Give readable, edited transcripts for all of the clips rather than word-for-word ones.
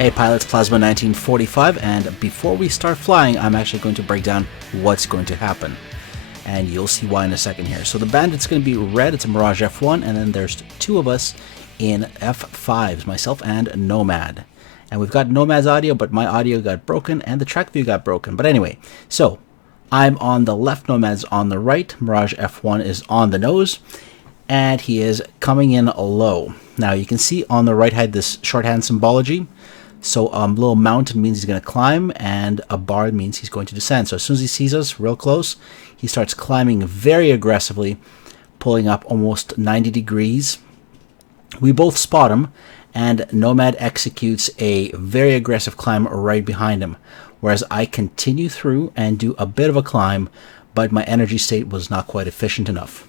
Hey pilots, Plasma 1945, and before we start flying, I'm actually going to break down what's going to happen. And you'll see why in a second here. So the bandit's going to be red, it's a Mirage F-1, and then there's two of us in F-5s, myself and Nomad. And we've got Nomad's audio, but my audio got broken and the track view got broken. But anyway, so I'm on the left, Nomad's on the right, Mirage F-1 is on the nose, and he is coming in low. Now you can see on the right side this shorthand symbology. So little mountain means he's going to climb, and a bar means he's going to descend. So as soon as he sees us real close, he starts climbing very aggressively, pulling up almost 90 degrees. We both spot him, and Nomad executes a very aggressive climb right behind him, whereas I continue through and do a bit of a climb, but my energy state was not quite efficient enough.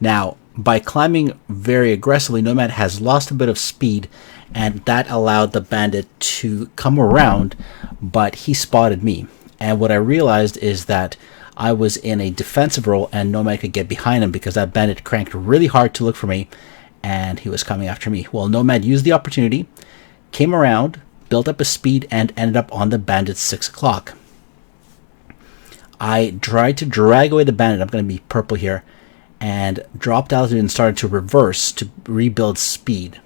Now, by climbing very aggressively, Nomad has lost a bit of speed, and that allowed the bandit to come around, but he spotted me. And what I realized is that I was in a defensive role and Nomad could get behind him because that bandit cranked really hard to look for me, and he was coming after me. Well, Nomad used the opportunity, came around, built up his speed, and ended up on the bandit's 6 o'clock. I tried to drag away the bandit, I'm going to be purple here, and dropped altitude and started to reverse to rebuild speed.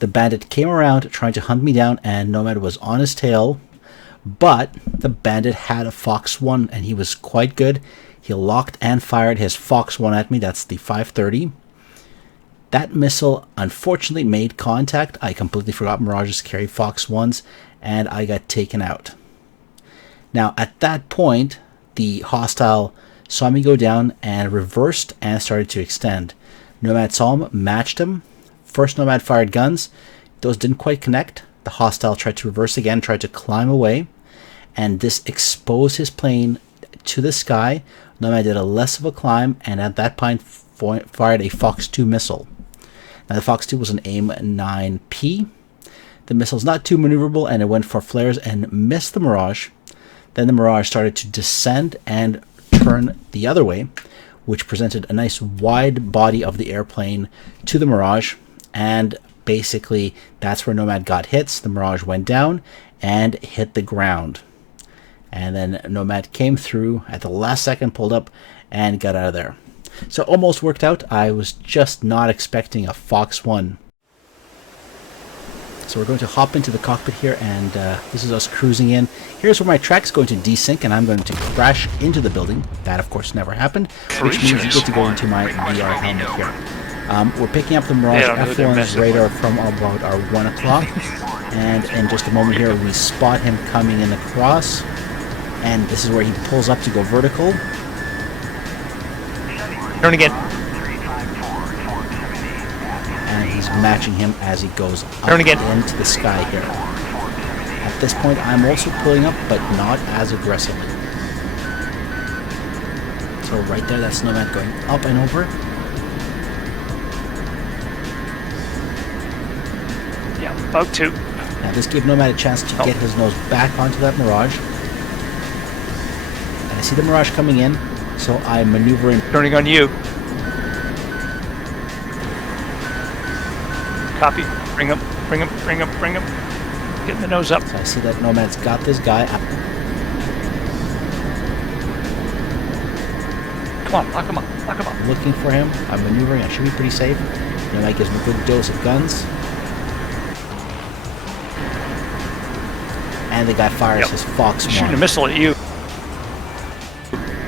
The bandit came around trying to hunt me down, and Nomad was on his tail, but the bandit had a Fox 1 and he was quite good. He locked and fired his Fox 1 at me. That's the 530. That missile unfortunately made contact. I completely forgot Mirages carry Fox 1s, and I got taken out. Now at that point, the hostile saw me go down and reversed and started to extend. Nomad saw him, matched him. First Nomad fired guns. Those didn't quite connect. The hostile tried to reverse again, tried to climb away, and this exposed his plane to the sky. Nomad did a less of a climb, and at that point fired a Fox 2 missile. Now the Fox 2 was an AIM-9P. The missile's not too maneuverable, and it went for flares and missed the Mirage. Then the Mirage started to descend and turn the other way, which presented a nice wide body of the airplane to the Mirage, and basically that's where Nomad got hits. The Mirage went down and hit the ground, and then Nomad came through at the last second, pulled up and got out of there. So almost worked out. I was just not expecting a Fox 1. So we're going to hop into the cockpit here, and this is us cruising in. Here's where my track's going to desync, and I'm going to crash into the building. That, of course, never happened, which means you get to go into my VR helmet here. We're picking up the Mirage F1's radar from about our 1 o'clock, and in just a moment here, we spot him coming in across, and this is where he pulls up to go vertical. Turn again. And he's matching him as he goes up into the sky here. At this point, I'm also pulling up, but not as aggressively. So right there, that's Nomad going up and over. Yeah, about 2. Now this gave Nomad a chance to get his nose back onto that Mirage. And I see the Mirage coming in, so I maneuver in. Turning on you. Copy. Bring him, bring him, bring him, bring him. Getting the nose up. So I see that Nomad's got this guy up. Come on, lock him up, lock him up. Looking for him. I'm maneuvering. I should be pretty safe. Nomad gives me a good dose of guns. And the guy fires his Fox 1. Shooting a missile at you.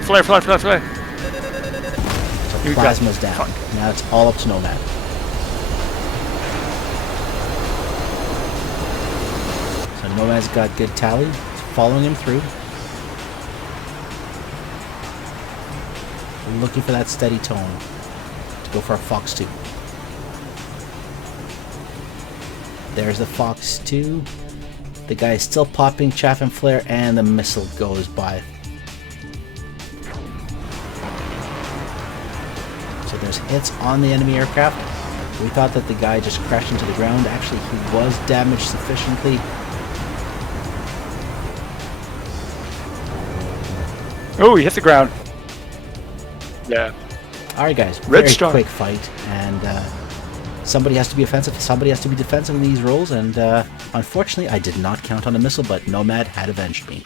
Flare, flare, flare, flare. So Plasma's down. Fuck. Now it's all up to Nomad. So Nomad's got good tally. Following him through. Looking for that steady tone to go for a Fox 2. There's the Fox 2. The guy is still popping chaff and flare, and the missile goes by. So there's hits on the enemy aircraft. We thought that the guy just crashed into the ground. Actually, he was damaged sufficiently. Oh, he hit the ground. Yeah. Alright guys, Red very Star. quick fight, and Somebody has to be offensive, somebody has to be defensive in these roles, and unfortunately I did not count on a missile, but Nomad had avenged me.